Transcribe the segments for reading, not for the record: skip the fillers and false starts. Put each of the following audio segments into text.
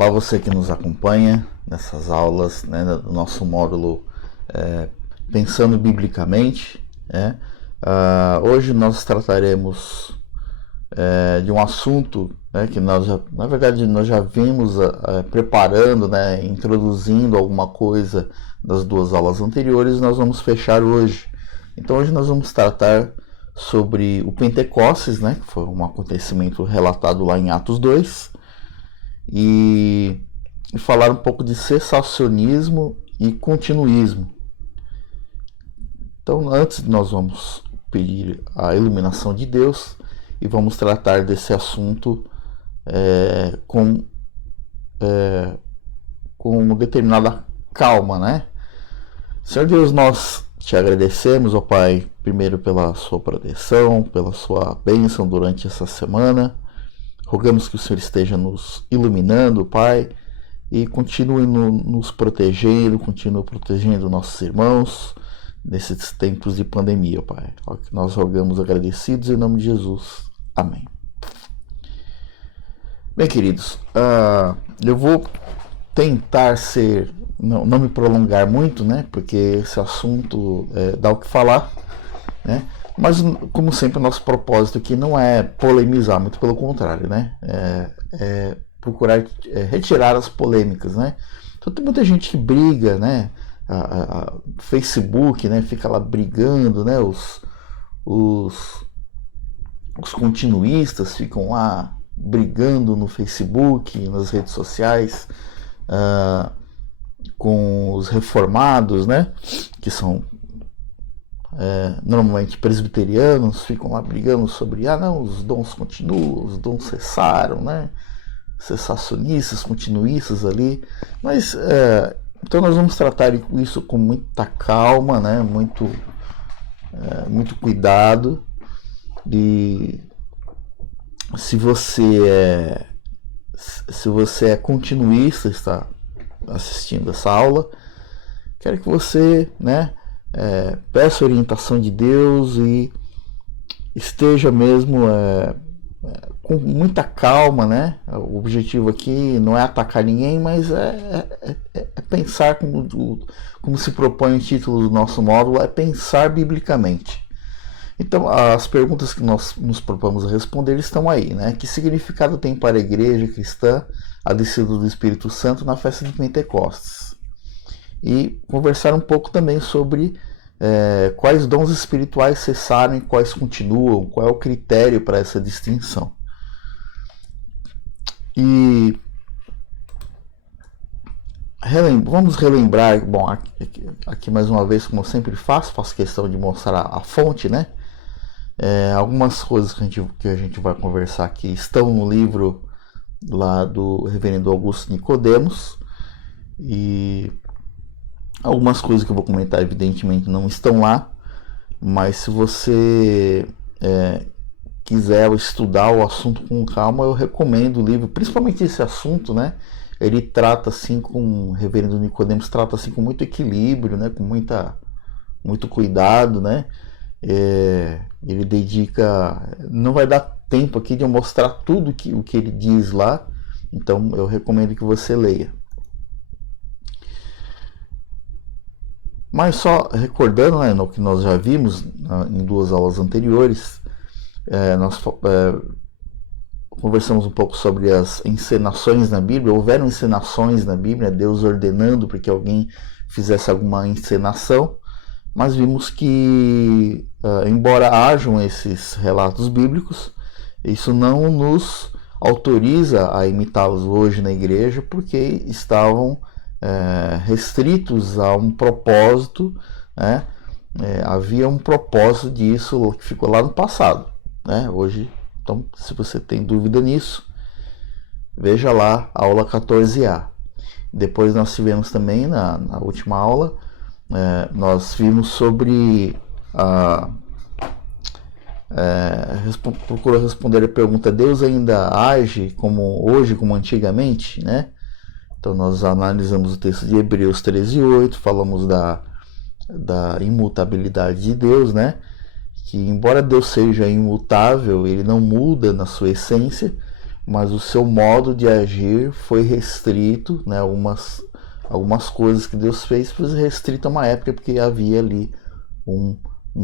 Olá, você que nos acompanha nessas aulas, né, do nosso módulo Pensando Biblicamente. Hoje nós trataremos de um assunto, né, que na verdade nós já vimos preparando, né, introduzindo alguma coisa das duas aulas anteriores. Nós vamos fechar hoje. Então hoje nós vamos tratar sobre o Pentecostes, né, que foi um acontecimento relatado lá em Atos 2, e falar um pouco de cessacionismo e continuismo. Então, antes nós vamos pedir a iluminação de Deus e vamos tratar desse assunto com uma determinada calma, né? Senhor Deus, nós te agradecemos, ó Pai, primeiro pela sua proteção, pela sua bênção durante essa semana. Rogamos que o Senhor esteja nos iluminando, Pai, e continue nos protegendo, continue protegendo nossos irmãos nesses tempos de pandemia, Pai. Ó, que nós rogamos agradecidos em nome de Jesus. Amém. Bem, queridos, eu vou tentar não me prolongar muito, né? Porque esse assunto dá o que falar, né? Mas, como sempre, o nosso propósito aqui não é polemizar, muito pelo contrário, né? É procurar retirar as polêmicas, né? Então tem muita gente que briga, né? Facebook, né? Fica lá brigando, né? Os continuistas ficam lá brigando no Facebook, nas redes sociais, com os reformados, né? Que são normalmente presbiterianos, ficam lá brigando sobre não, os dons continuam, os dons cessaram, né? Cessacionistas, continuistas ali, mas então nós vamos tratar isso com muita calma, né? Muito cuidado. E se você é continuista, está assistindo essa aula, quero que você, né, peça a orientação de Deus e esteja mesmo com muita calma, né? O objetivo aqui não é atacar ninguém, mas é pensar, como se propõe o título do nosso módulo, é pensar biblicamente. Então, as perguntas que nós nos propomos a responder estão aí, né? Que significado tem para a igreja cristã a descida do Espírito Santo na festa de Pentecostes? E conversar um pouco também sobre quais dons espirituais cessaram e quais continuam, qual é o critério para essa distinção. E vamos relembrar, bom, aqui mais uma vez, como eu sempre faço questão de mostrar a fonte, né? Algumas coisas que a gente vai conversar aqui estão no livro lá do reverendo Augusto Nicodemos, e algumas coisas que eu vou comentar evidentemente não estão lá, mas se você quiser estudar o assunto com calma, eu recomendo o livro, principalmente esse assunto, né? Ele trata assim, com o reverendo Nicodemos trata assim com muito equilíbrio, né? Com muito cuidado, né? Ele dedica, não vai dar tempo aqui de eu mostrar tudo o que ele diz lá, então eu recomendo que você leia. Mas só recordando, né, no que nós já vimos em duas aulas anteriores, nós conversamos um pouco sobre as encenações na Bíblia. Houveram encenações na Bíblia, Deus ordenando para que alguém fizesse alguma encenação, mas vimos que, embora hajam esses relatos bíblicos, isso não nos autoriza a imitá-los hoje na igreja, porque estavam restritos a um propósito, né? Havia um propósito disso que ficou lá no passado, né? Hoje, então, se você tem dúvida nisso, veja lá a aula 14A. Depois nós tivemos também, na última aula, nós vimos sobre procura responder a pergunta: Deus ainda age como hoje, como antigamente, né? Então nós analisamos o texto de Hebreus 13:8, falamos da imutabilidade de Deus, né? Que embora Deus seja imutável, ele não muda na sua essência, mas o seu modo de agir foi restrito, né? Algumas coisas que Deus fez foi restrito a uma época, porque havia ali um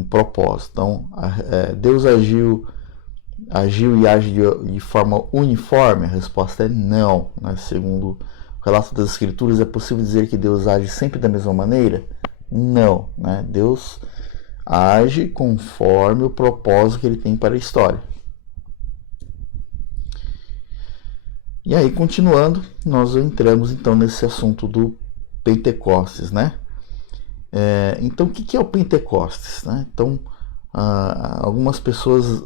propósito. Então, Deus agiu e age de forma uniforme? A resposta é não. Né? Segundo o relato das Escrituras, é possível dizer que Deus age sempre da mesma maneira? Não. Né? Deus age conforme o propósito que ele tem para a história. E aí, continuando, nós entramos então nesse assunto do Pentecostes, né? Então, o que é o Pentecostes? Né? Então, algumas pessoas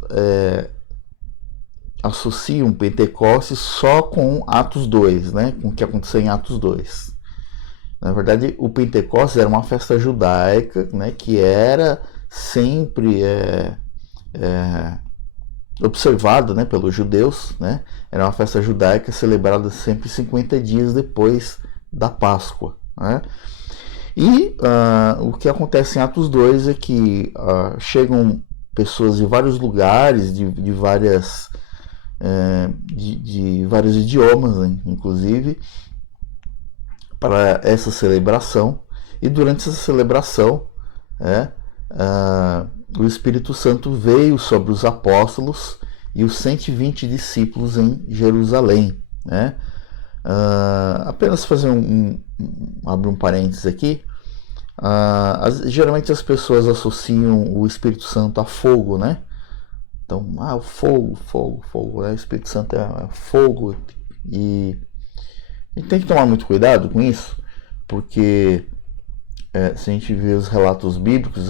associam Pentecostes só com Atos 2, né? Com o que aconteceu em Atos 2. Na verdade, o Pentecostes era uma festa judaica, né? Que era sempre observada, né, pelos judeus, né? Era uma festa judaica celebrada sempre 50 dias depois da Páscoa, né? E o que acontece em Atos 2 é que chegam pessoas de vários lugares, de vários idiomas, né, inclusive, para essa celebração. E durante essa celebração, o Espírito Santo veio sobre os apóstolos e os 120 discípulos em Jerusalém, né? Apenas fazer abrir um parênteses aqui. Geralmente as pessoas associam o Espírito Santo a fogo, né? Então, o fogo, né? O Espírito Santo é fogo, e a gente tem que tomar muito cuidado com isso, porque se a gente vê os relatos bíblicos,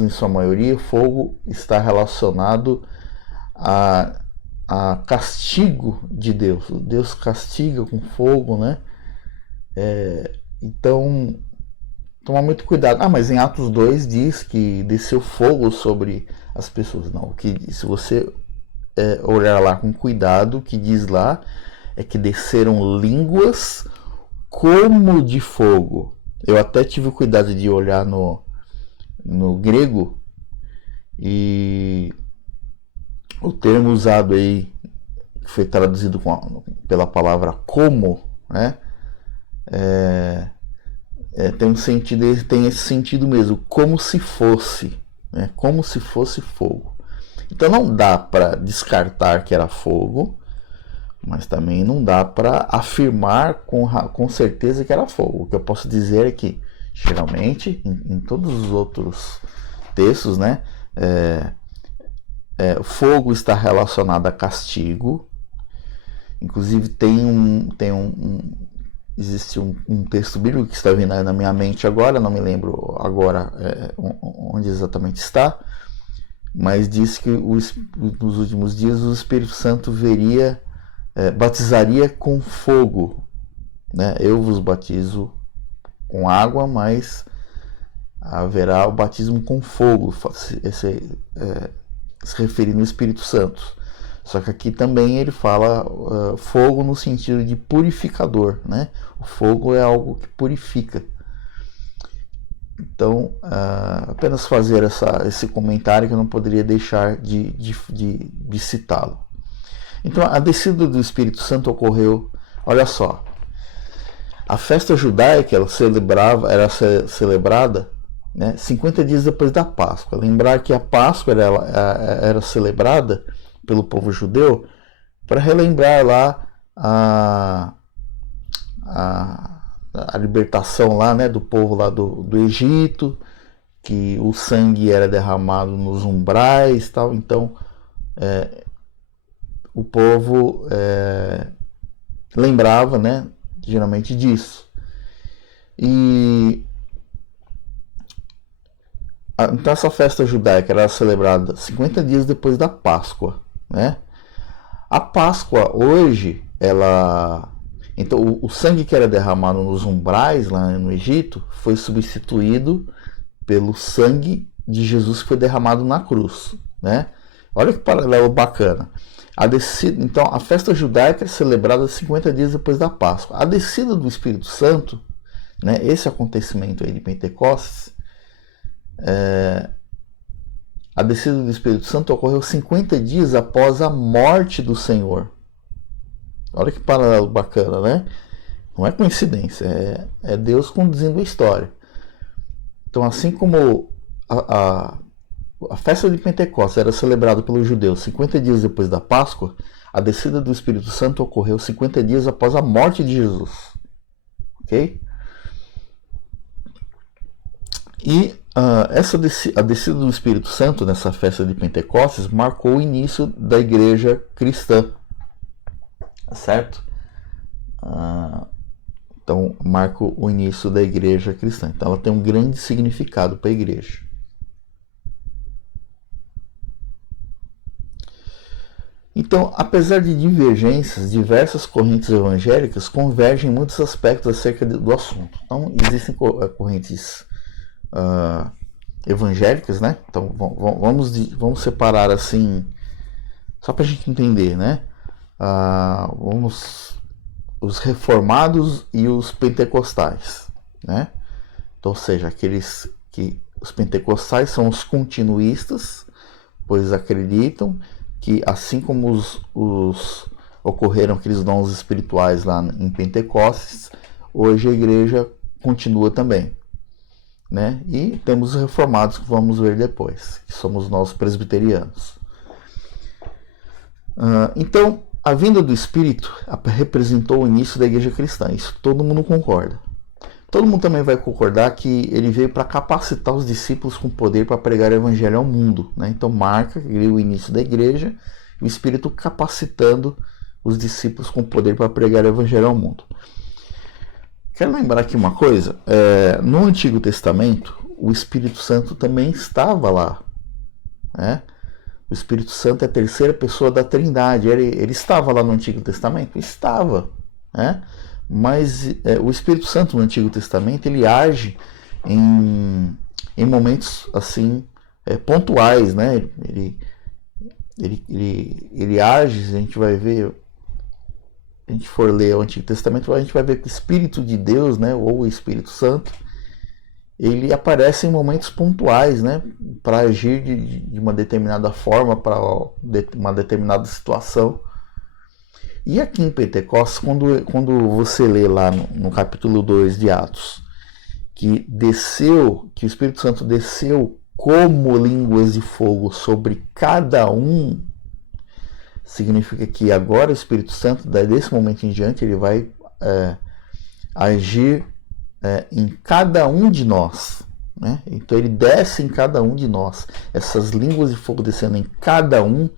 em sua maioria, o fogo está relacionado a castigo de Deus. Deus castiga com fogo, né? Então, tomar muito cuidado. Mas em Atos 2 diz que desceu fogo sobre as pessoas. Não, se você olhar lá com cuidado, o que diz lá é que desceram línguas como de fogo. Eu até tive o cuidado de olhar no grego, e o termo usado aí, que foi traduzido pela palavra como, né? Tem esse sentido mesmo, como se fosse, né? Como se fosse fogo. Então não dá para descartar que era fogo, mas também não dá para afirmar com certeza que era fogo. O que eu posso dizer é que, geralmente, em todos os outros textos, né, fogo está relacionado a castigo. Inclusive existe um texto bíblico que está vindo na minha mente agora, não me lembro agora onde exatamente está, mas diz que nos últimos dias o Espírito Santo batizaria com fogo, né? Eu vos batizo com água, mas haverá o batismo com fogo, se referindo ao Espírito Santo. Só que aqui também ele fala fogo no sentido de purificador, né? O fogo é algo que purifica. Então, apenas fazer esse comentário, que eu não poderia deixar de citá-lo. Então, a descida do Espírito Santo ocorreu, olha só, a festa judaica era celebrada, né, 50 dias depois da Páscoa. Lembrar que a Páscoa era celebrada pelo povo judeu para relembrar lá a libertação lá, né, do povo lá do Egito, que o sangue era derramado nos umbrais, tal. Então, o povo lembrava, né, geralmente disso. Então essa festa judaica era celebrada 50 dias depois da Páscoa, né? A Páscoa hoje, então o sangue que era derramado nos umbrais lá no Egito foi substituído pelo sangue de Jesus que foi derramado na cruz, né? Olha que paralelo bacana. Então, a festa judaica é celebrada 50 dias depois da Páscoa. A descida do Espírito Santo, né, esse acontecimento aí de Pentecostes, a descida do Espírito Santo ocorreu 50 dias após a morte do Senhor, Olha que paralelo bacana, né? Não é coincidência, é Deus conduzindo a história. Então, assim como a festa de Pentecostes era celebrada pelos judeus 50 dias depois da Páscoa, a descida do Espírito Santo ocorreu 50 dias após a morte de Jesus. Ok? E a descida do Espírito Santo nessa festa de Pentecostes marcou o início da igreja cristã. Certo? Então, marca o início da igreja cristã. Então, ela tem um grande significado para a igreja. Então, apesar de divergências, diversas correntes evangélicas convergem em muitos aspectos acerca do assunto. Então, existem correntes evangélicas, né? Então, vamos separar assim, só para a gente entender, né? Os reformados e os pentecostais, né? Então, ou seja, os pentecostais são os continuistas, pois acreditam que assim como ocorreram aqueles dons espirituais lá em Pentecostes, hoje a igreja continua também, né? E temos os reformados que vamos ver depois, que somos nós presbiterianos. Então, a vinda do Espírito representou o início da igreja cristã, isso todo mundo concorda. Todo mundo também vai concordar que ele veio para capacitar os discípulos com poder para pregar o evangelho ao mundo, né? Então marca o início da igreja, o Espírito capacitando os discípulos com poder para pregar o evangelho ao mundo. Quero lembrar aqui uma coisa, no Antigo Testamento o Espírito Santo também estava lá, né? O Espírito Santo é a terceira pessoa da Trindade, ele estava lá no Antigo Testamento? Estava, né? Mas o Espírito Santo no Antigo Testamento ele age em momentos assim pontuais, né? Ele age, a gente vai ver, se a gente for ler o Antigo Testamento, a gente vai ver que o Espírito de Deus, né, ou o Espírito Santo, ele aparece em momentos pontuais, né, para agir de uma determinada forma para uma determinada situação. E aqui em Pentecostes, quando você lê lá no capítulo 2 de Atos, que o Espírito Santo desceu como línguas de fogo sobre cada um, significa que agora o Espírito Santo, desse momento em diante, ele vai agir em cada um de nós, né? Então ele desce em cada um de nós. Essas línguas de fogo descendo em cada um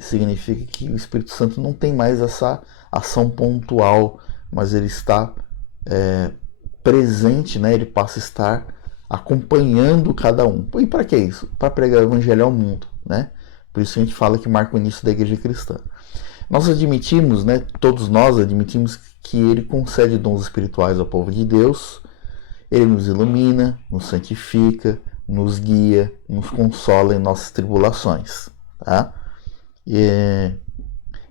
significa que o Espírito Santo não tem mais essa ação pontual, mas ele está presente, né? Ele passa a estar acompanhando cada um. E para que isso? Para pregar o evangelho ao mundo, né? Por isso a gente fala que marca o início da igreja cristã. Nós admitimos, né? Todos nós admitimos que ele concede dons espirituais ao povo de Deus. Ele nos ilumina, nos santifica, nos guia, nos consola em nossas tribulações, tá? E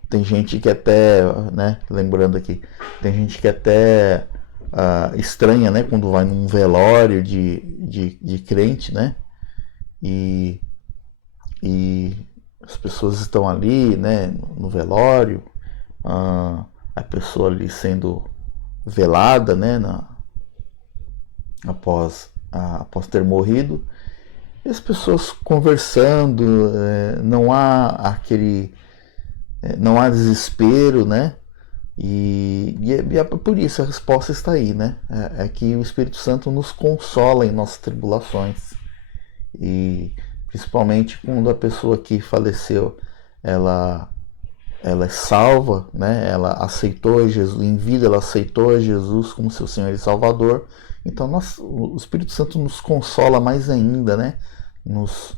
tem gente que até, né, lembrando aqui, tem gente que até estranha, né, quando vai num velório de crente, né, e as pessoas estão ali, né, no velório, a pessoa ali sendo velada, né, após ter morrido, e as pessoas conversando, não há não há desespero, né? E é por isso a resposta está aí, né? É que o Espírito Santo nos consola em nossas tribulações, e principalmente quando a pessoa que faleceu, ela é salva, né? Ela aceitou Jesus em vida, ela aceitou Jesus como seu Senhor e Salvador. Então o Espírito Santo nos consola mais ainda, né? Nos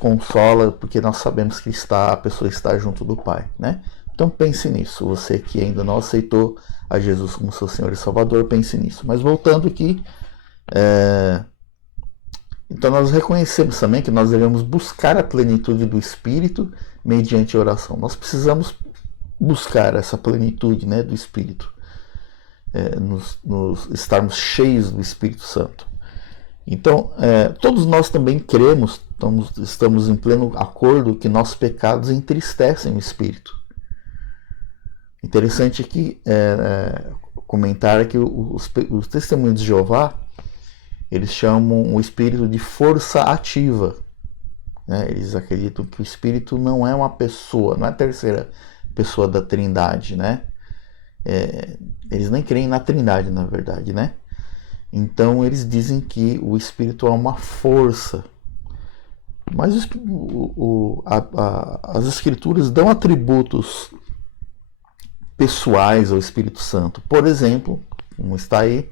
consola porque nós sabemos que a pessoa está junto do Pai, né? Então pense nisso, você que ainda não aceitou a Jesus como seu Senhor e Salvador, pense nisso. Mas voltando aqui, então nós reconhecemos também que nós devemos buscar a plenitude do Espírito mediante a oração. Nós precisamos buscar essa plenitude, né, do Espírito, estarmos cheios do Espírito Santo. Então, todos nós também cremos, estamos em pleno acordo que nossos pecados entristecem o Espírito. Interessante aqui comentar que os testemunhos de Jeová, eles chamam o espírito de força ativa. Né? Eles acreditam que o espírito não é uma pessoa, não é a terceira pessoa da Trindade, né? Eles nem creem na Trindade, na verdade, né? Então eles dizem que o espírito é uma força. Mas as escrituras dão atributos pessoais ao Espírito Santo. Por exemplo, como está aí,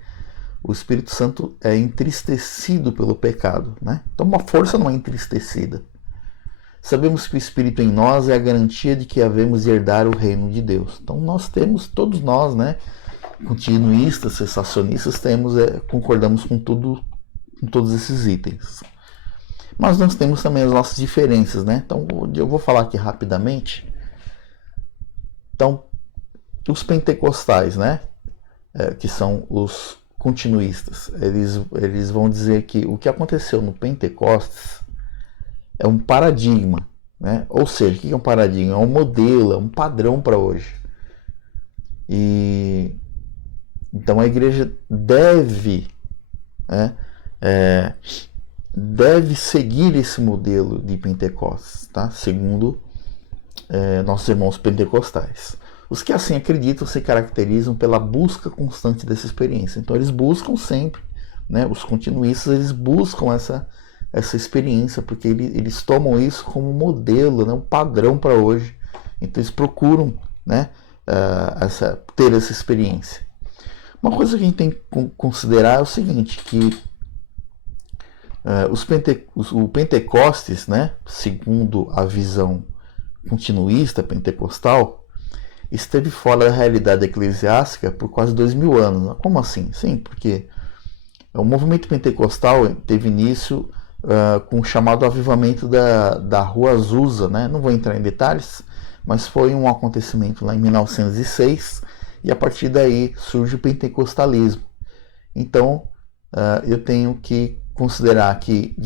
o Espírito Santo é entristecido pelo pecado, né? Então uma força não é entristecida. Sabemos que o Espírito em nós é a garantia de que havemos de herdar o reino de Deus. Então nós temos, todos nós, né, continuistas, cessacionistas, concordamos com todos esses itens. Mas nós temos também as nossas diferenças, né? Então eu vou falar aqui rapidamente. Então, os pentecostais, né? Que são os continuistas, eles vão dizer que o que aconteceu no Pentecostes é um paradigma, né? Ou seja, o que é um paradigma? É um modelo, é um padrão para hoje. E então a igreja deve, né, deve seguir esse modelo de Pentecostes, tá? Segundo nossos irmãos pentecostais. Os que assim acreditam se caracterizam pela busca constante dessa experiência. Então eles buscam sempre, né? Os continuistas, eles buscam essa experiência, porque eles tomam isso como modelo, né? Um padrão para hoje. Então eles procuram, né, ter essa experiência. Uma coisa que a gente tem que considerar é o seguinte, que o Pentecostes, né, segundo a visão continuista pentecostal, esteve fora da realidade eclesiástica por quase 2000 anos. Como assim? Sim, porque o movimento pentecostal teve início com o chamado avivamento da Rua Azusa, né? Não vou entrar em detalhes, mas foi um acontecimento lá em 1906 e a partir daí surge o pentecostalismo. Então eu tenho que considerar que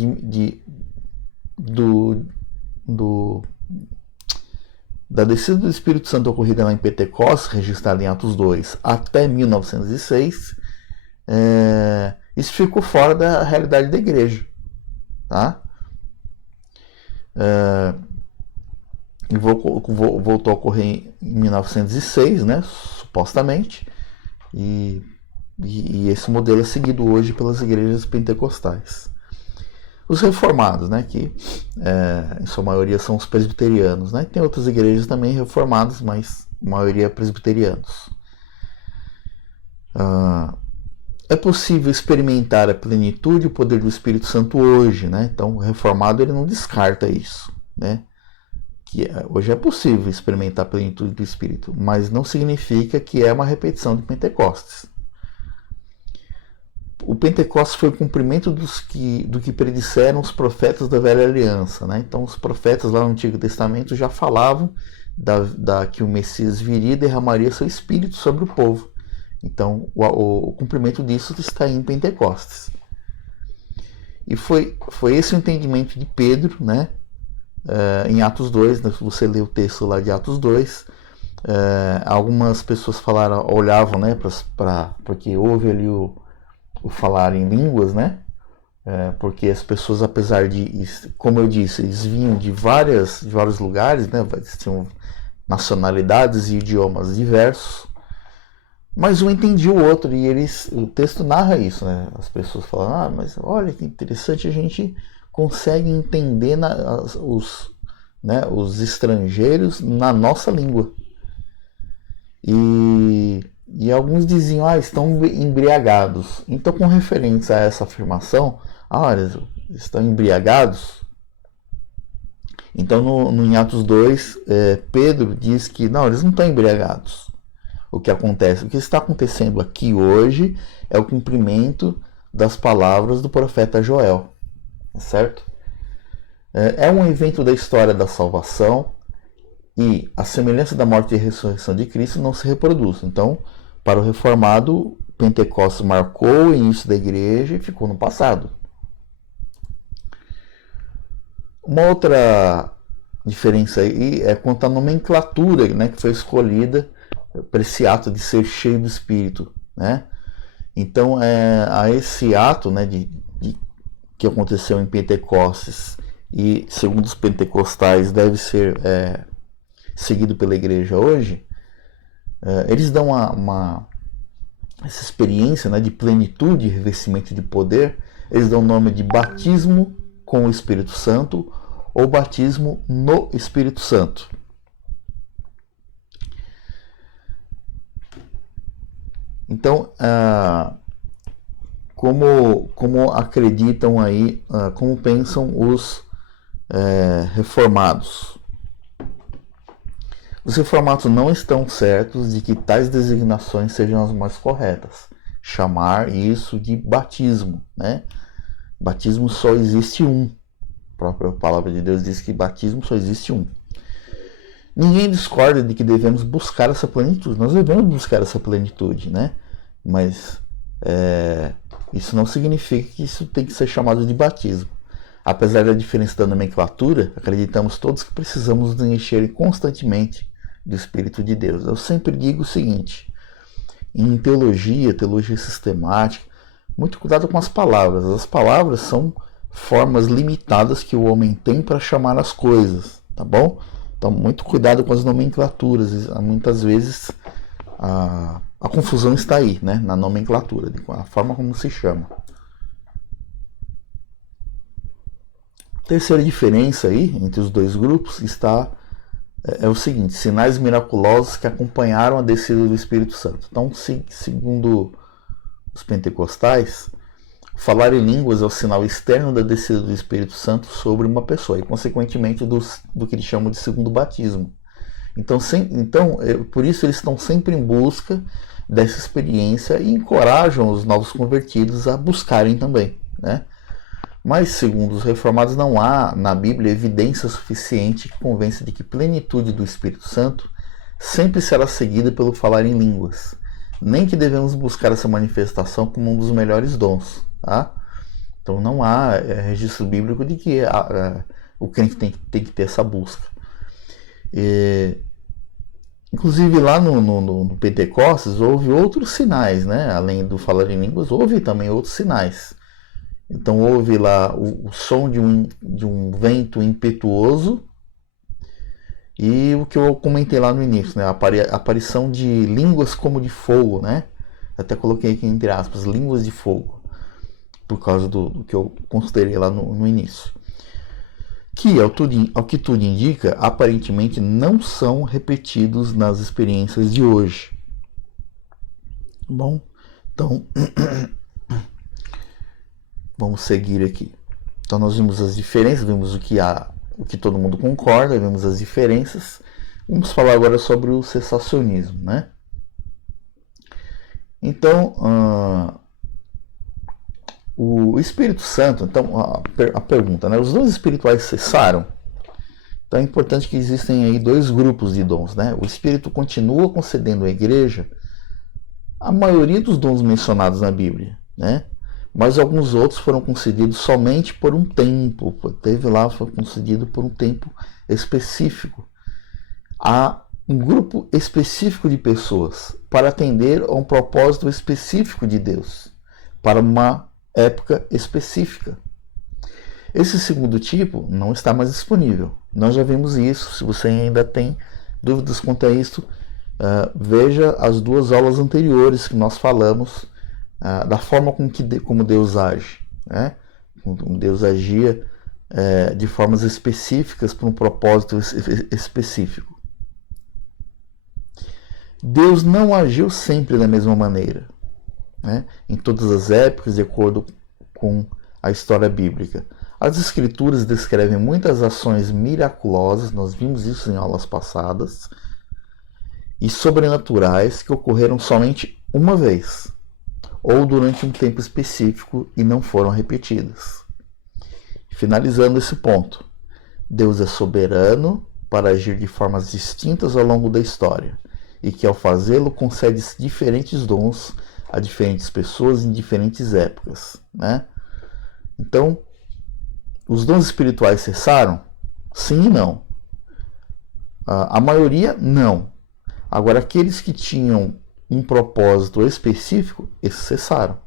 da descida do Espírito Santo ocorrida lá em Pentecostes, registrada em Atos 2, até 1906, isso ficou fora da realidade da igreja. Tá? E voltou a ocorrer em 1906, né, supostamente, e esse modelo é seguido hoje pelas igrejas pentecostais. Os reformados, né, que em sua maioria são os presbiterianos, né? Tem outras igrejas também reformadas, mas a maioria é presbiterianos. É possível experimentar a plenitude e o poder do Espírito Santo hoje, né? Então o reformado ele não descarta isso, né? Que hoje é possível experimentar a plenitude do Espírito, mas não significa que é uma repetição de Pentecostes. O Pentecostes foi o cumprimento do que predisseram os profetas da Velha Aliança, né? Então os profetas lá no Antigo Testamento já falavam que o Messias viria e derramaria seu Espírito sobre o povo. Então o cumprimento disso está em Pentecostes. E foi esse o entendimento de Pedro, né? Em Atos 2, né? Você lê o texto lá de Atos 2, algumas pessoas olhavam, né? Porque houve ali o falar em línguas, né? Porque as pessoas, apesar de, como eu disse, eles vinham de vários lugares, né? Tinham nacionalidades e idiomas diversos, mas um entendia o outro, e o texto narra isso, né? As pessoas falam, mas olha que interessante, a gente consegue entender os estrangeiros na nossa língua. E alguns diziam, estão embriagados. Então, com referência a essa afirmação, eles estão embriagados. Então, em Atos 2, Pedro diz que não, eles não estão embriagados. O que está acontecendo aqui hoje é o cumprimento das palavras do profeta Joel, certo? É um evento da história da salvação e a semelhança da morte e ressurreição de Cristo não se reproduz. Então, para o reformado, Pentecostes marcou o início da igreja e ficou no passado. Uma outra diferença aí é quanto à nomenclatura, né, que foi escolhida para esse ato de ser cheio do Espírito, né? Então, a esse ato, né, que aconteceu em Pentecostes e, segundo os pentecostais, deve ser seguido pela igreja hoje, eles dão essa experiência, né, de plenitude e revestimento de poder. Eles dão o nome de batismo com o Espírito Santo ou batismo no Espírito Santo. Então, como acreditam aí, como pensam os reformados? Os reformados não estão certos de que tais designações sejam as mais corretas. Chamar isso de batismo, né? Batismo só existe um. A própria palavra de Deus diz que batismo só existe um. Ninguém discorda de que devemos buscar essa plenitude. Nós devemos buscar essa plenitude, né? Mas isso não significa que isso tem que ser chamado de batismo. Apesar da diferença da nomenclatura, acreditamos todos que precisamos nos encher constantemente do Espírito de Deus. Eu sempre digo o seguinte: em teologia sistemática, muito cuidado com as palavras. As palavras são formas limitadas que o homem tem para chamar as coisas, tá bom? Então, muito cuidado com as nomenclaturas. Muitas vezes a confusão está aí, né? Na nomenclatura, a forma como se chama. Terceira diferença aí entre os dois grupos é o seguinte: sinais miraculosos que acompanharam a descida do Espírito Santo. Então, segundo os pentecostais, falar em línguas é o sinal externo da descida do Espírito Santo sobre uma pessoa e, consequentemente, do que eles chamam de segundo batismo. Então, por isso eles estão sempre em busca dessa experiência e encorajam os novos convertidos a buscarem também, né? Mas, segundo os reformados, não há na Bíblia evidência suficiente que convence de que plenitude do Espírito Santo sempre será seguida pelo falar em línguas, nem que devemos buscar essa manifestação como um dos melhores dons, tá? Então não há registro bíblico de que o crente tem que ter essa busca. Inclusive lá no Pentecostes houve outros sinais, né? Além do falar em línguas, houve também outros sinais. Então houve lá o som de um vento impetuoso e o que eu comentei lá no início, né? A aparição de línguas como de fogo, né? Até coloquei aqui entre aspas, línguas de fogo, por causa do que eu considerei lá no início. Que, ao que tudo indica, aparentemente não são repetidos nas experiências de hoje. Bom, então vamos seguir aqui. Então nós vimos as diferenças, vimos o que todo mundo concorda, vimos as diferenças. Vamos falar agora sobre o cessacionismo, né? Então, o Espírito Santo, então a pergunta, né? Os dons espirituais cessaram? Então é importante que existem aí dois grupos de dons, né? O Espírito continua concedendo à igreja a maioria dos dons mencionados na Bíblia, né? Mas alguns outros foram concedidos somente por um tempo. Foi concedido por um tempo específico a um grupo específico de pessoas para atender a um propósito específico de Deus, para uma época específica. Esse segundo tipo não está mais disponível. Nós já vimos isso. Se você ainda tem dúvidas quanto a isso, veja as duas aulas anteriores que nós falamos da forma como Deus age, né? Como Deus agia de formas específicas para um propósito específico. Deus não agiu sempre da mesma maneira, né? Em todas as épocas, de acordo com a história bíblica. As Escrituras descrevem muitas ações miraculosas, nós vimos isso em aulas passadas, e sobrenaturais que ocorreram somente uma vez, ou durante um tempo específico e não foram repetidas. Finalizando esse ponto, Deus é soberano para agir de formas distintas ao longo da história, e que ao fazê-lo concede diferentes dons a diferentes pessoas em diferentes épocas, né? Então, os dons espirituais cessaram? Sim e não. A maioria, não. Agora, aqueles que tinham um propósito específico, esses cessaram.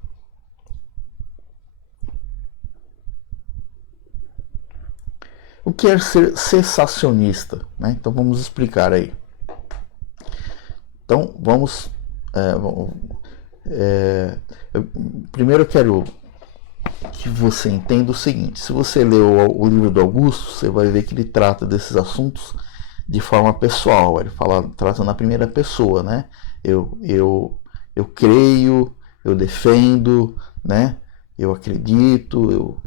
O que é ser cessacionista? Né? Então vamos explicar aí. Então vamos. Primeiro eu quero que você entenda o seguinte: se você leu o livro do Augusto, você vai ver que ele trata desses assuntos de forma pessoal. Ele trata na primeira pessoa, né? Eu creio, eu defendo, né? Eu acredito,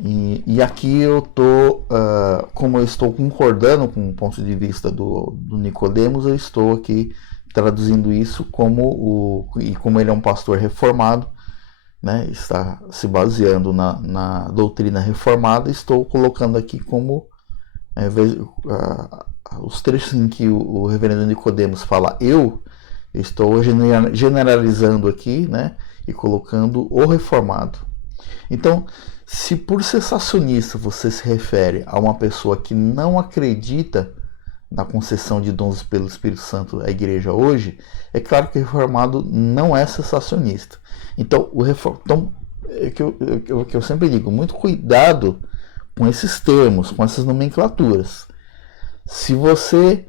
E aqui eu estou, como eu estou concordando com o ponto de vista do Nicodemos, eu estou aqui traduzindo isso como ele é um pastor reformado, né, está se baseando na doutrina reformada, estou colocando aqui como os trechos em que o reverendo Nicodemos fala eu estou generalizando aqui, né, e colocando o reformado. Então, se por cessacionista você se refere a uma pessoa que não acredita na concessão de dons pelo Espírito Santo à igreja hoje, é claro que o reformado não é cessacionista. Então, é que eu sempre digo, muito cuidado com esses termos, com essas nomenclaturas. Se você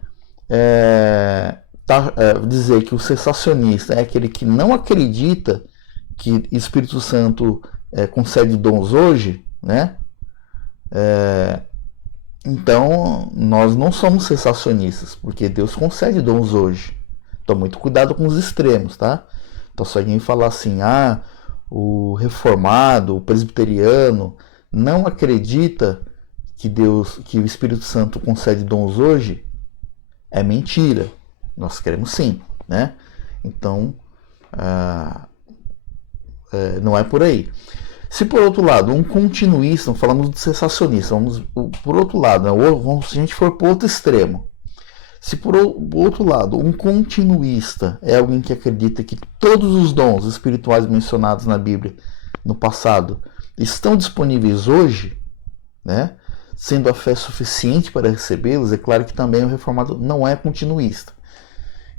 dizer que o cessacionista é aquele que não acredita que Espírito Santo concede dons hoje, né? Então nós não somos cessacionistas, porque Deus concede dons hoje. Então muito cuidado com os extremos, tá? Então se alguém falar assim, o reformado, o presbiteriano não acredita que o Espírito Santo concede dons hoje, é mentira. Nós queremos sim, né? Então não é por aí. Se por outro lado, um continuista, não falamos de cessacionista, vamos por outro lado, né? Se a gente for para o outro extremo, se por outro lado, um continuista é alguém que acredita que todos os dons espirituais mencionados na Bíblia no passado estão disponíveis hoje, né? Sendo a fé suficiente para recebê-los, é claro que também o reformado não é continuista.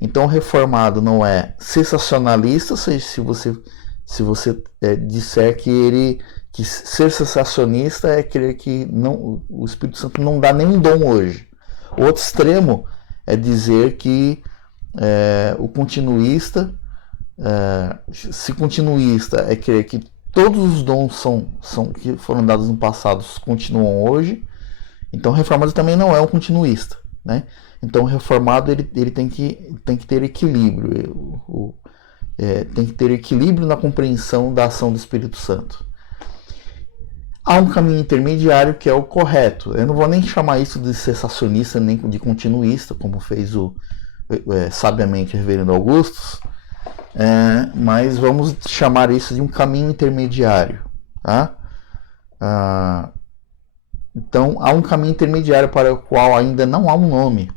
Então o reformado não é cessacionalista, se você disser que ser cessacionista é crer que o Espírito Santo não dá nenhum dom hoje. O outro extremo é dizer que o continuista, se continuista é crer que todos os dons que foram dados no passado continuam hoje, então o reformado também não é um continuista, né? Então o reformado ele tem que ter equilíbrio. Tem que ter equilíbrio na compreensão da ação do Espírito Santo. Há um caminho intermediário que é o correto. Eu não vou nem chamar isso de cessacionista nem de continuista, como fez sabiamente o reverendo Augustus, mas vamos chamar isso de um caminho intermediário. Tá? Então há um caminho intermediário para o qual ainda não há um nome.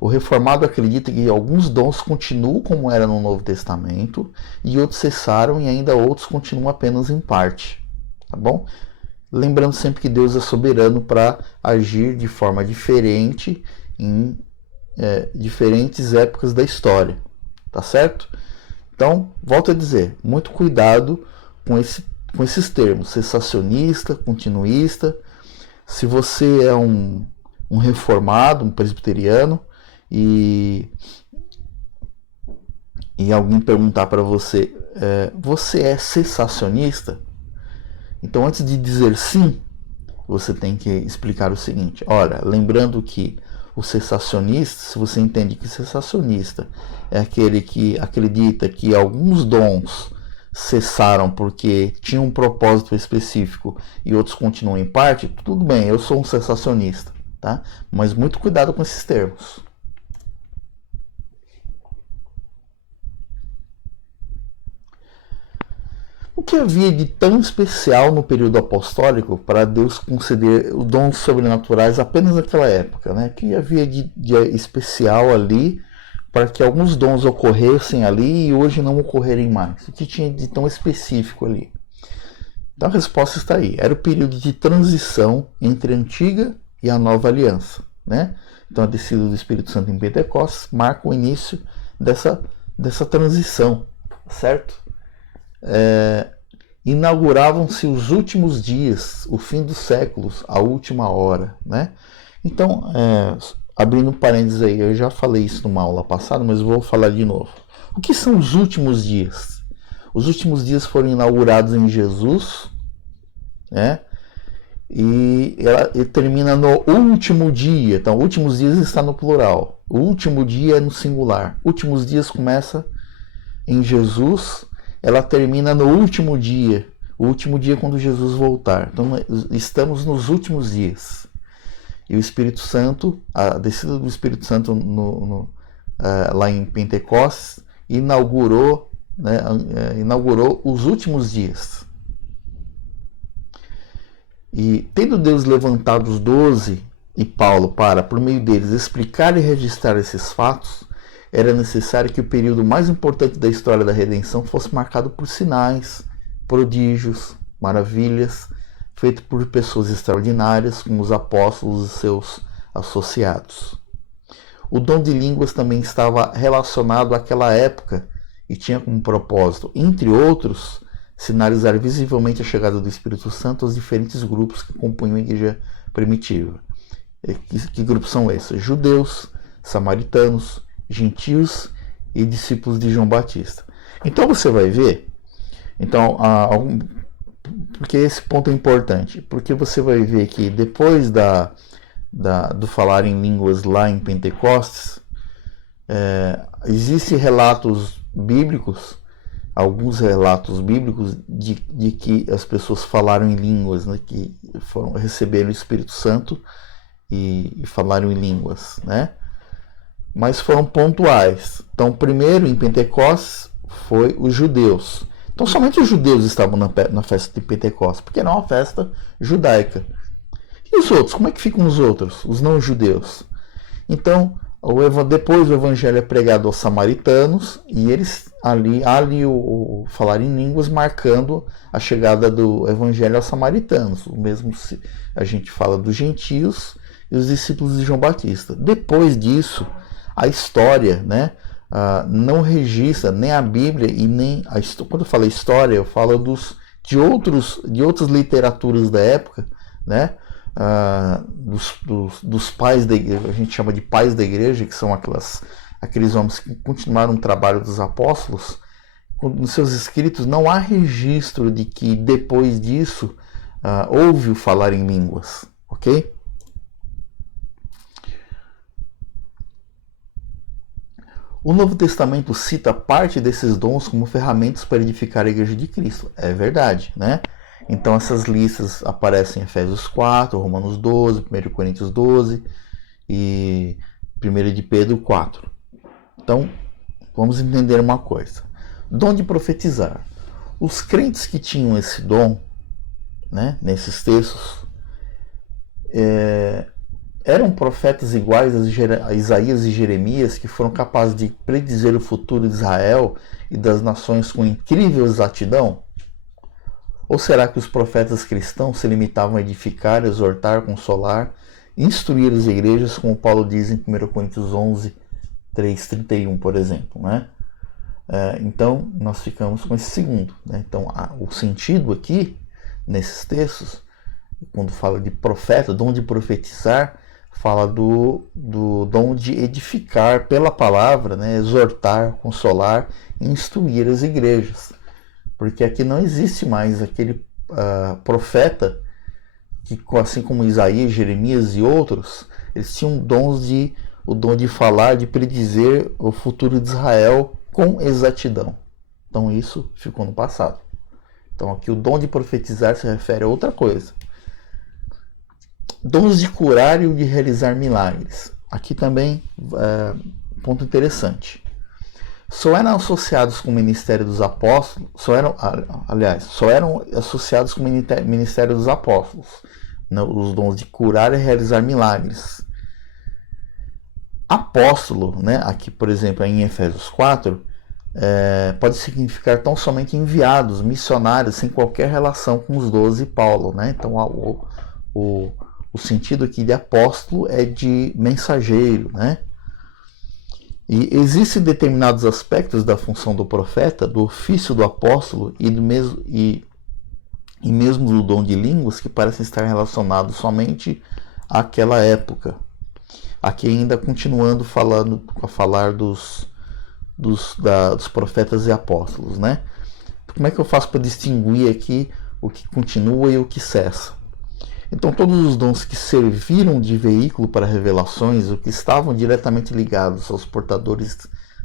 O reformado acredita que alguns dons continuam como era no Novo Testamento e outros cessaram e ainda outros continuam apenas em parte. Tá bom? Lembrando sempre que Deus é soberano para agir de forma diferente em diferentes épocas da história. Tá certo? Então, volto a dizer, muito cuidado com esses termos, cessacionista, continuista. Se você é um reformado, um presbiteriano, e alguém perguntar para você, você é cessacionista? Então, antes de dizer sim, você tem que explicar o seguinte: olha, lembrando que o cessacionista, se você entende que cessacionista é aquele que acredita que alguns dons cessaram porque tinham um propósito específico e outros continuam em parte, tudo bem, eu sou um cessacionista, tá? Mas muito cuidado com esses termos. O que havia de tão especial no período apostólico para Deus conceder os dons sobrenaturais apenas naquela época, né? O que havia de especial ali para que alguns dons ocorressem ali e hoje não ocorrerem mais? O que tinha de tão específico ali? Então a resposta está aí. Era o período de transição entre a antiga e a nova aliança, né? Então a descida do Espírito Santo em Pentecostes marca o início dessa transição, certo? Inauguravam-se os últimos dias, o fim dos séculos, a última hora, né? Então, abrindo parênteses aí, eu já falei isso numa aula passada, mas vou falar de novo. O que são os últimos dias? Os últimos dias foram inaugurados em Jesus, né? E termina no último dia. Então, últimos dias está no plural. O último dia é no singular. Últimos dias começa em Jesus, ela termina no último dia. O último dia quando Jesus voltar. Então, estamos nos últimos dias. E o Espírito Santo, a descida do Espírito Santo lá em Pentecostes, inaugurou os últimos dias. E tendo Deus levantado os 12 e Paulo para, por meio deles, explicar e registrar esses fatos, era necessário que o período mais importante da história da redenção fosse marcado por sinais, prodígios, maravilhas, feito por pessoas extraordinárias, como os apóstolos e seus associados. O dom de línguas também estava relacionado àquela época e tinha como propósito, entre outros, sinalizar visivelmente a chegada do Espírito Santo aos diferentes grupos que compunham a igreja primitiva. Que grupos são esses? Judeus, samaritanos, gentios e discípulos de João Batista. Então você vai ver, porque esse ponto é importante, porque você vai ver que depois do falar em línguas lá em Pentecostes, existem relatos bíblicos, alguns relatos bíblicos de que as pessoas falaram em línguas, né, que receberam o Espírito Santo e falaram em línguas, né? Mas foram pontuais. Então, primeiro em Pentecostes foi os judeus. Então, somente os judeus estavam na festa de Pentecostes, porque era uma festa judaica. E os outros? Como é que ficam os outros, os não-judeus? Então, depois o evangelho é pregado aos samaritanos e eles ali o falar em línguas marcando a chegada do evangelho aos samaritanos. O mesmo a gente fala dos gentios e os discípulos de João Batista. Depois disso, a história, né, não registra nem a Bíblia e nem quando eu falo história, eu falo de outras literaturas da época, né? Dos pais da igreja, a gente chama de pais da igreja, que são aqueles homens que continuaram o trabalho dos apóstolos. Nos seus escritos não há registro de que depois disso houve o falar em línguas, ok? O Novo Testamento cita parte desses dons como ferramentas para edificar a igreja de Cristo. É verdade, né? Então essas listas aparecem em Efésios 4, Romanos 12, 1 Coríntios 12 e 1 de Pedro 4. Então, vamos entender uma coisa. Dom de profetizar. Os crentes que tinham esse dom, né, nesses textos, eram profetas iguais a Isaías e Jeremias, que foram capazes de predizer o futuro de Israel e das nações com incrível exatidão? Ou será que os profetas cristãos se limitavam a edificar, exortar, consolar, instruir as igrejas, como Paulo diz em 1 Coríntios 11, 3, 31, por exemplo, né? Então, nós ficamos com esse segundo, né? Então, o sentido aqui, nesses textos, quando fala de profeta, dom de profetizar, fala do dom de edificar pela palavra, né? Exortar, consolar e instruir as igrejas. Porque aqui não existe mais aquele profeta que, assim como Isaías, Jeremias e outros, eles tinham o dom de falar, de predizer o futuro de Israel com exatidão. Então isso ficou no passado. Então aqui o dom de profetizar se refere a outra coisa. Dons de curar e o de realizar milagres. Aqui também, ponto interessante. Só eram associados com o ministério dos apóstolos, só eram associados com o ministério dos apóstolos, né, os dons de curar e realizar milagres. Apóstolo, né, aqui por exemplo em Efésios 4, pode significar tão somente enviados, missionários, sem qualquer relação com os 12 e Paulo, né? Então o O sentido aqui de apóstolo é de mensageiro, né? E existem determinados aspectos da função do profeta, do ofício do apóstolo e mesmo do dom de línguas que parecem estar relacionados somente àquela época. Aqui ainda continuando a falar dos profetas e apóstolos, né? Como é que eu faço para distinguir aqui o que continua e o que cessa? Então, todos os dons que serviram de veículo para revelações, o que estavam diretamente ligados aos portadores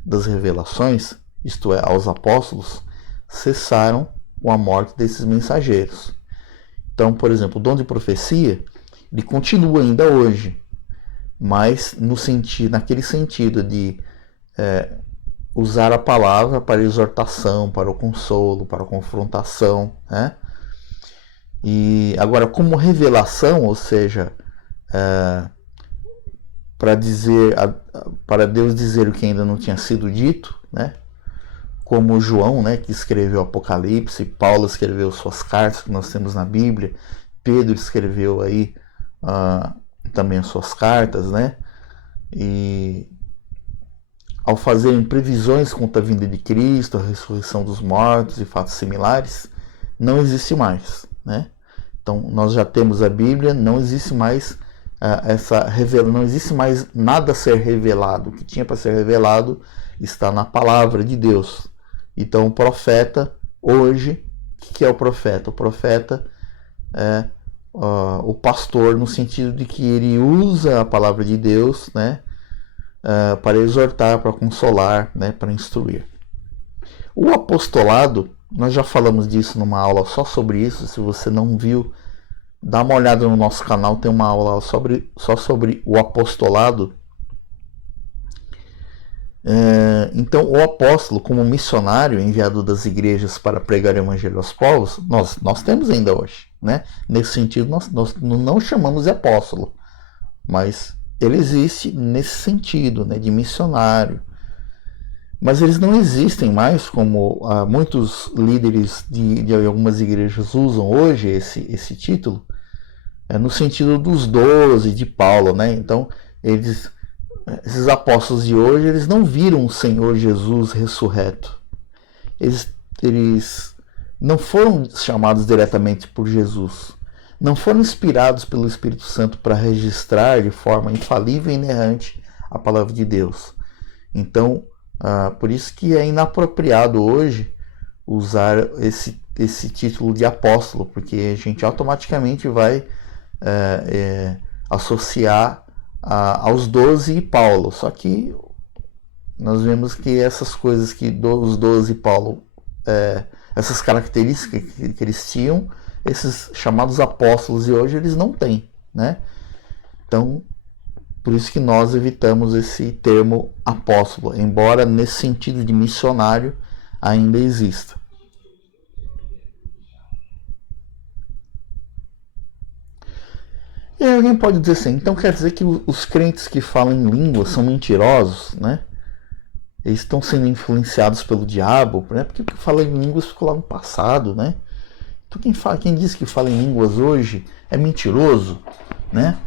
das revelações, isto é, aos apóstolos, cessaram com a morte desses mensageiros. Então, por exemplo, o dom de profecia, ele continua ainda hoje, mas naquele sentido de usar a palavra para exortação, para o consolo, para a confrontação, né? E agora, como revelação, ou seja, para Deus dizer o que ainda não tinha sido dito, né? Como João, né, que escreveu Apocalipse, Paulo escreveu suas cartas que nós temos na Bíblia, Pedro escreveu aí também as suas cartas, né? E ao fazerem previsões quanto à vinda de Cristo, a ressurreição dos mortos e fatos similares, não existe mais, né? Então nós já temos a Bíblia, não existe mais não existe mais nada a ser revelado. O que tinha para ser revelado está na palavra de Deus. Então o profeta hoje, o que é o profeta? O profeta é o pastor, no sentido de que ele usa a palavra de Deus, né, para exortar, para consolar, né, para instruir. O apostolado, nós já falamos disso numa aula só sobre isso. Se você não viu, dá uma olhada no nosso canal, tem uma aula só sobre o apostolado. Então, o apóstolo, como missionário enviado das igrejas para pregar o evangelho aos povos, nós temos ainda hoje, né? Nesse sentido, nós não chamamos de apóstolo, mas ele existe nesse sentido, né, de missionário. Mas eles não existem mais, como muitos líderes de algumas igrejas usam hoje esse título, no sentido dos 12 de Paulo, né? Então, esses apóstolos de hoje, eles não viram o Senhor Jesus ressurreto. Eles não foram chamados diretamente por Jesus. Não foram inspirados pelo Espírito Santo para registrar de forma infalível e inerrante a palavra de Deus. Então, por isso que é inapropriado hoje usar esse título de apóstolo, porque a gente automaticamente vai associar aos 12 e Paulo. Só que nós vemos que essas coisas que os 12 e Paulo, essas características que eles tinham, esses chamados apóstolos de hoje, eles não têm, né? Então, por isso que nós evitamos esse termo apóstolo, embora nesse sentido de missionário ainda exista. E aí alguém pode dizer assim, então quer dizer que os crentes que falam em línguas são mentirosos, né? Eles estão sendo influenciados pelo diabo, né? Porque o que fala em línguas ficou lá no passado, né? Então quem diz que fala em línguas hoje é mentiroso, né?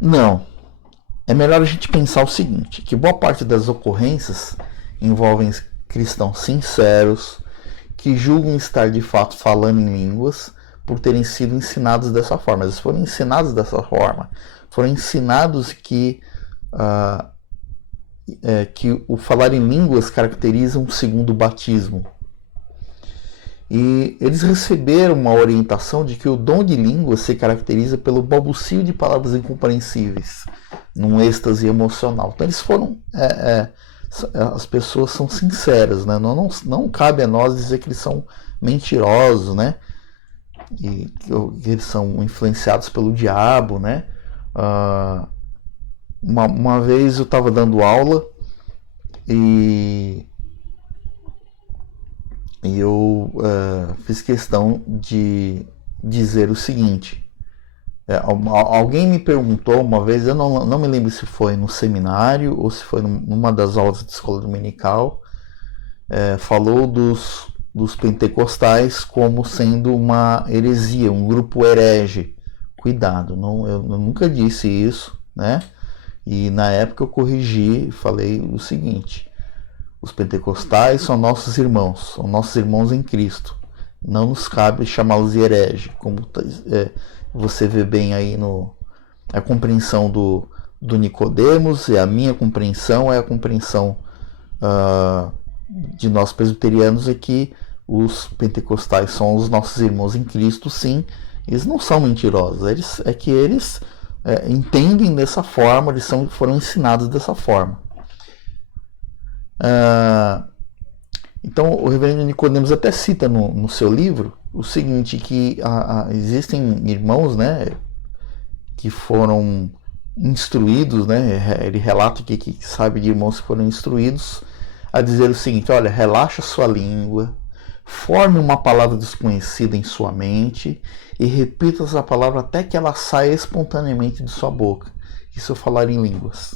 Não. É melhor a gente pensar o seguinte, que boa parte das ocorrências envolvem cristãos sinceros, que julgam estar de fato falando em línguas por terem sido ensinados dessa forma. Eles foram ensinados dessa forma. Foram ensinados que o falar em línguas caracteriza um segundo batismo. E eles receberam uma orientação de que o dom de língua se caracteriza pelo balbucio de palavras incompreensíveis, num êxtase emocional. Então eles foram... as pessoas são sinceras, né? Não cabe a nós dizer que eles são mentirosos, né? E que eles são influenciados pelo diabo, né? Uma vez eu estava dando aula e eu fiz questão de dizer o seguinte. Alguém me perguntou uma vez, eu não me lembro se foi no seminário ou se foi numa das aulas de escola dominical, falou dos dos pentecostais como sendo uma heresia, um grupo herege. Cuidado, eu nunca disse isso, né? E na época eu corrigi e falei o seguinte: os pentecostais são nossos irmãos em Cristo. Não nos cabe chamá-los de herege, como você vê bem aí a compreensão do Nicodemos, e a minha compreensão é a compreensão de nós presbiterianos, é que os pentecostais são os nossos irmãos em Cristo, sim. Eles não são mentirosos, eles entendem dessa forma, foram ensinados dessa forma. Então o reverendo Nicodemos até cita no seu livro o seguinte, que existem irmãos, né, que foram instruídos, né, ele relata que sabe de irmãos que foram instruídos a dizer o seguinte: olha, relaxa sua língua, forme uma palavra desconhecida em sua mente e repita essa palavra até que ela saia espontaneamente de sua boca. Isso eu falar em línguas,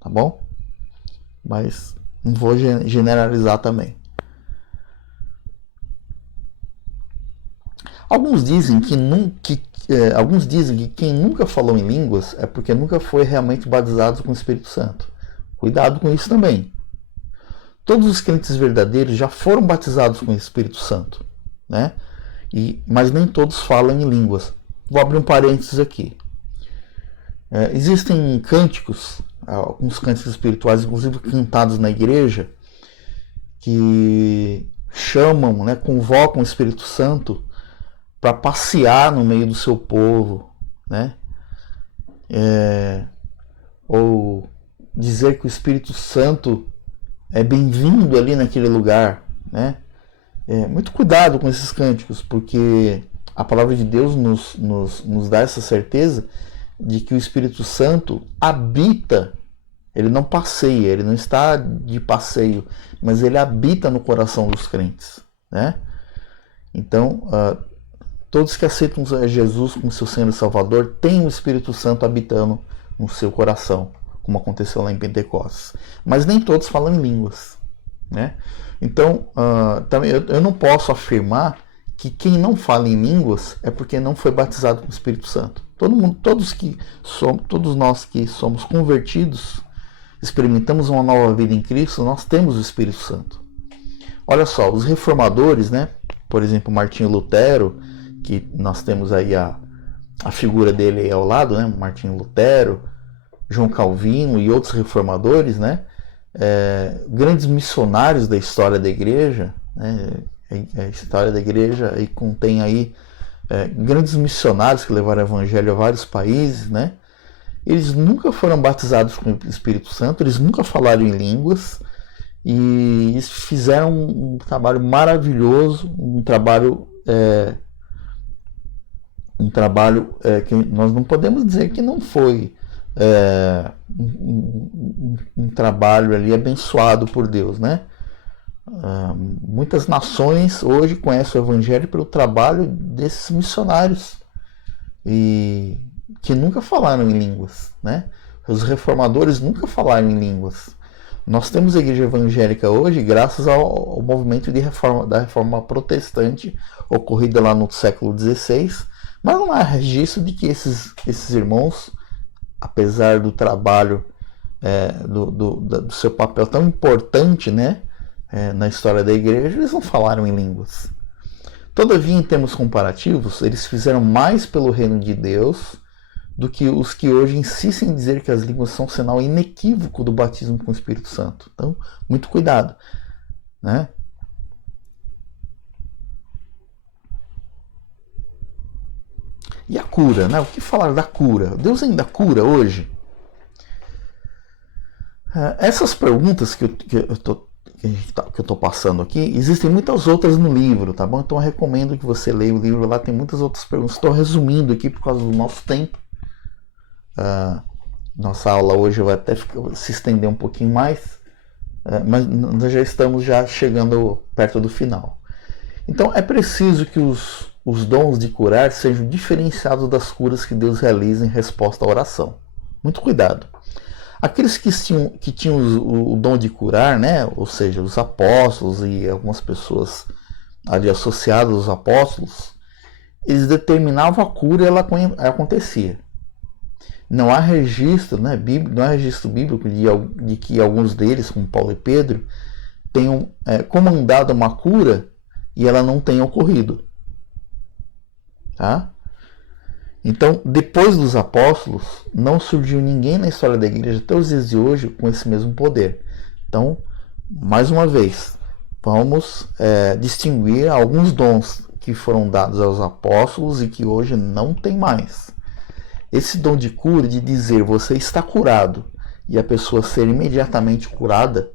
tá bom? Mas não vou generalizar também. Alguns dizem que quem nunca falou em línguas é porque nunca foi realmente batizado com o Espírito Santo. Cuidado com isso também. Todos os crentes verdadeiros já foram batizados com o Espírito Santo, né? Mas nem todos falam em línguas. Vou abrir um parênteses aqui. Existem cânticos, alguns cânticos espirituais, inclusive cantados na igreja, que chamam, né, convocam o Espírito Santo para passear no meio do seu povo, né? Ou dizer que o Espírito Santo é bem-vindo ali naquele lugar, né? Muito cuidado com esses cânticos, porque a palavra de Deus nos dá essa certeza de que o Espírito Santo habita, ele não passeia, ele não está de passeio, mas ele habita no coração dos crentes, né? Então, todos que aceitam Jesus como seu Senhor e Salvador têm o Espírito Santo habitando no seu coração, como aconteceu lá em Pentecostes. Mas nem todos falam em línguas, né? Então, também eu não posso afirmar que quem não fala em línguas é porque não foi batizado com o Espírito Santo. Todos nós que somos convertidos, experimentamos uma nova vida em Cristo, nós temos o Espírito Santo. Olha só, os reformadores, né? Por exemplo, Martinho Lutero, que nós temos aí a figura dele aí ao lado, né? Martinho Lutero, João Calvino e outros reformadores, né? Grandes missionários da história da igreja, né? A história da igreja aí contém aí grandes missionários que levaram o evangelho a vários países, né? Eles nunca foram batizados com o Espírito Santo, eles nunca falaram em línguas, e eles fizeram um trabalho maravilhoso, um trabalho que nós não podemos dizer que não foi um trabalho ali abençoado por Deus, né? Muitas nações hoje conhecem o Evangelho pelo trabalho desses missionários e que nunca falaram em línguas, né? Os reformadores nunca falaram em línguas. Nós temos a igreja evangélica hoje graças ao movimento da reforma protestante ocorrida lá no século XVI, mas não há registro de que esses irmãos, apesar do trabalho, do seu papel tão importante, né, na história da igreja, eles não falaram em línguas. Todavia, em termos comparativos, eles fizeram mais pelo reino de Deus do que os que hoje insistem em dizer que as línguas são um sinal inequívoco do batismo com o Espírito Santo. Então, muito cuidado, né? E a cura, né? O que falar da cura? Deus ainda cura hoje? Essas perguntas que eu estou passando aqui, existem muitas outras no livro, tá bom? Então eu recomendo que você leia o livro, lá tem muitas outras perguntas. Estou resumindo aqui por causa do nosso tempo. Nossa aula hoje vai até se estender um pouquinho mais, mas nós já estamos chegando perto do final. Então é preciso que os dons de curar sejam diferenciados das curas que Deus realiza em resposta à oração. Muito cuidado. Aqueles que tinham o dom de curar, né, ou seja, os apóstolos e algumas pessoas ali associadas aos apóstolos, eles determinavam a cura e ela acontecia. Não há registro, né, não há registro bíblico de que alguns deles, como Paulo e Pedro, tenham comandado uma cura e ela não tenha ocorrido. Tá? Então, depois dos apóstolos, não surgiu ninguém na história da igreja até os dias de hoje com esse mesmo poder. Então, mais uma vez, vamos distinguir alguns dons que foram dados aos apóstolos e que hoje não tem mais. Esse dom de cura, de dizer você está curado e a pessoa ser imediatamente curada,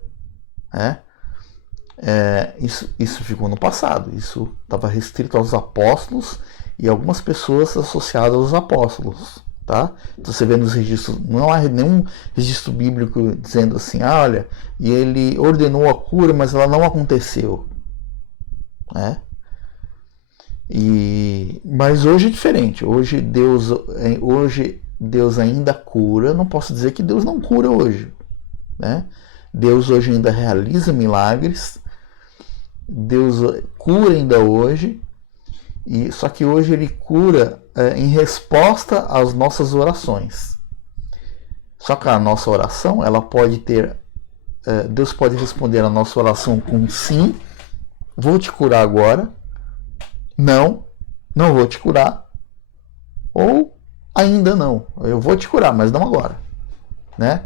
isso ficou no passado. Isso estava restrito aos apóstolos e algumas pessoas associadas aos apóstolos. Tá? Então você vê nos registros, não há nenhum registro bíblico dizendo assim, olha, e ele ordenou a cura, mas ela não aconteceu. Né? Mas hoje é diferente. Hoje Deus ainda cura. Não posso dizer que Deus não cura hoje. Né? Deus hoje ainda realiza milagres. Deus cura ainda hoje. Só que hoje Ele cura em resposta às nossas orações. Só que a nossa oração, ela pode ter... Deus pode responder a nossa oração com sim, vou te curar agora. Não vou te curar. Ou ainda não, eu vou te curar, mas não agora. Né?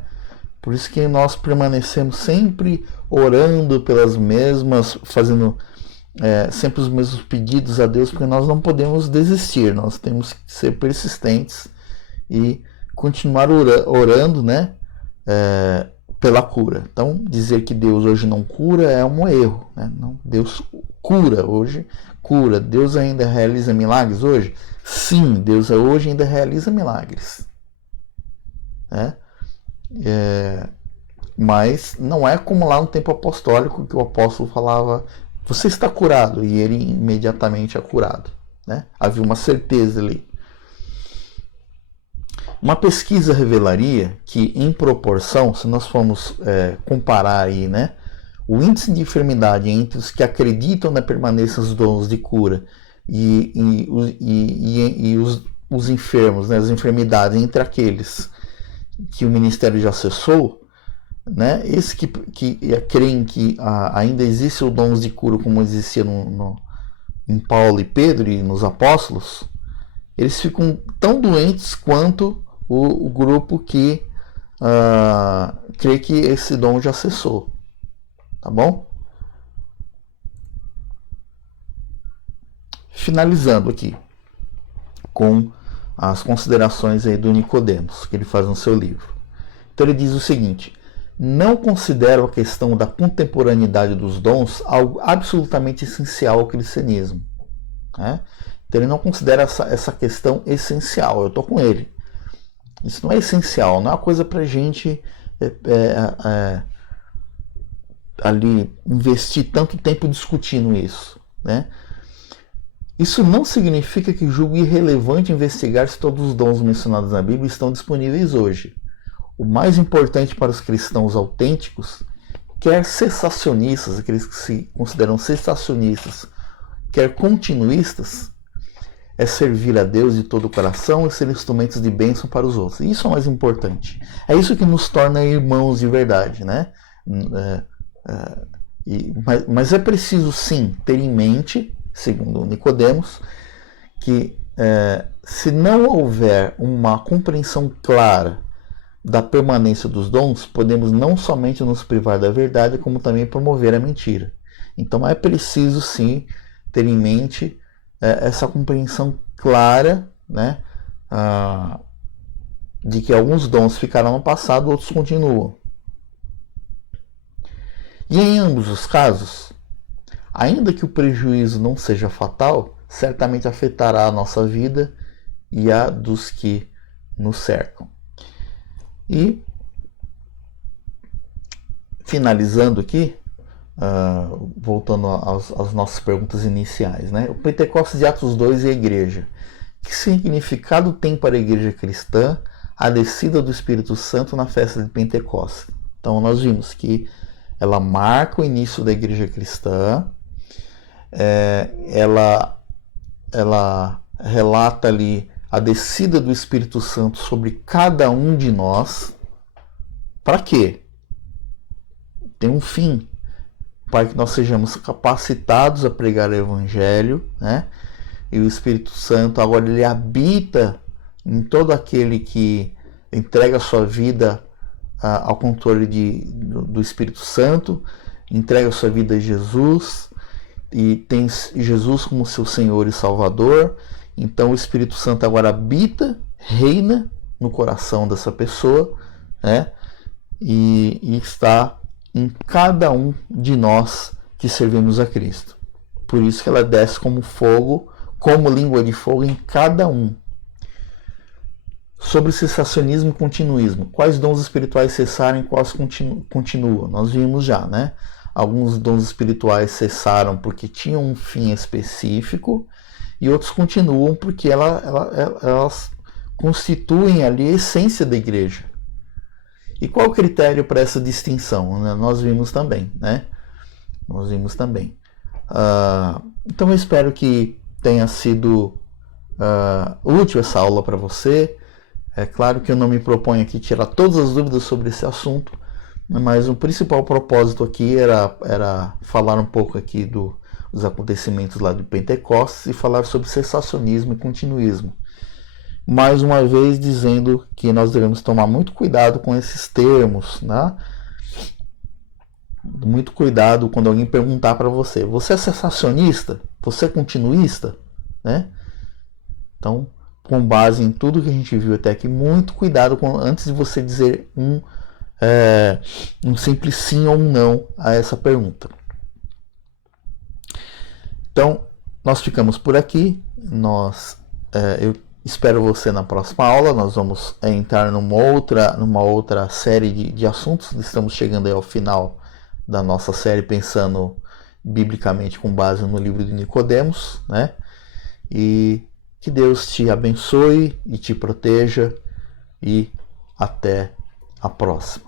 Por isso que nós permanecemos sempre orando pelas mesmas, fazendo sempre os mesmos pedidos a Deus, porque nós não podemos desistir, nós temos que ser persistentes e continuar orando, né? Pela cura. Então, dizer que Deus hoje não cura é um erro. Né? Não, Deus cura hoje, cura. Deus ainda realiza milagres hoje? Sim, Deus hoje ainda realiza milagres. Né? Mas não é como lá no tempo apostólico, que o apóstolo falava, você está curado, e ele imediatamente é curado. Né? Havia uma certeza ali. Uma pesquisa revelaria que, em proporção, se nós formos comparar aí, né, o índice de enfermidade entre os que acreditam na permanência dos dons de cura e os enfermos, né, as enfermidades, entre aqueles que o ministério já cessou, né, esses que creem que ainda existe o dons de cura como existia em Paulo e Pedro e nos apóstolos, eles ficam tão doentes quanto o grupo que crê que esse dom já cessou. Tá bom? Finalizando aqui com as considerações aí do Nicodemos, que ele faz no seu livro. Então ele diz o seguinte: não considero a questão da contemporaneidade dos dons algo absolutamente essencial ao cristianismo. Né? Então ele não considera essa questão essencial. Eu estou com ele. Isso não é essencial, não é uma coisa para a gente ali investir tanto tempo discutindo isso. Né? Isso não significa que julgo irrelevante investigar se todos os dons mencionados na Bíblia estão disponíveis hoje. O mais importante para os cristãos autênticos, quer cessacionistas, aqueles que se consideram cessacionistas, quer continuistas, é servir a Deus de todo o coração e ser instrumentos de bênção para os outros. Isso é o mais importante. É isso que nos torna irmãos de verdade. Né? Mas é preciso sim ter em mente, segundo Nicodemos, que se não houver uma compreensão clara da permanência dos dons, podemos não somente nos privar da verdade, como também promover a mentira. Então é preciso sim ter em mente essa compreensão clara, né, de que alguns dons ficaram no passado, outros continuam. E em ambos os casos, ainda que o prejuízo não seja fatal, certamente afetará a nossa vida e a dos que nos cercam. E, finalizando aqui, voltando às nossas perguntas iniciais, né? O Pentecostes de Atos 2 e a igreja. Que significado tem para a igreja cristã a descida do Espírito Santo na festa de Pentecostes? Então nós vimos que ela marca o início da igreja cristã, ela relata ali a descida do Espírito Santo sobre cada um de nós. Para quê? Tem um fim, para que nós sejamos capacitados a pregar o Evangelho, né? E o Espírito Santo agora ele habita em todo aquele que entrega a sua vida ao controle do Espírito Santo, entrega a sua vida a Jesus e tem Jesus como seu Senhor e Salvador. Então o Espírito Santo agora habita, reina no coração dessa pessoa, né? E está em cada um de nós que servimos a Cristo. Por isso que ela desce como fogo, como língua de fogo em cada um. Sobre cessacionismo e continuismo. Quais dons espirituais cessaram e quais continuam? Nós vimos já, né? Alguns dons espirituais cessaram porque tinham um fim específico e outros continuam porque elas constituem ali a essência da igreja. E qual o critério para essa distinção? Nós vimos também, né? Nós vimos também. Então eu espero que tenha sido útil essa aula para você. É claro que eu não me proponho aqui tirar todas as dúvidas sobre esse assunto, mas o principal propósito aqui era falar um pouco aqui dos acontecimentos lá de Pentecostes e falar sobre cessacionismo e continuismo. Mais uma vez dizendo que nós devemos tomar muito cuidado com esses termos, né? Muito cuidado quando alguém perguntar para você: você é cessacionista? Você é continuista? Né? Então, com base em tudo que a gente viu até aqui, muito cuidado antes de você dizer um simples sim ou um não a essa pergunta. Então, nós ficamos por aqui. Eu espero você na próxima aula. Nós vamos entrar numa outra série de assuntos. Estamos chegando aí ao final da nossa série pensando biblicamente com base no livro de Nicodemos, né? E que Deus te abençoe e te proteja e até a próxima.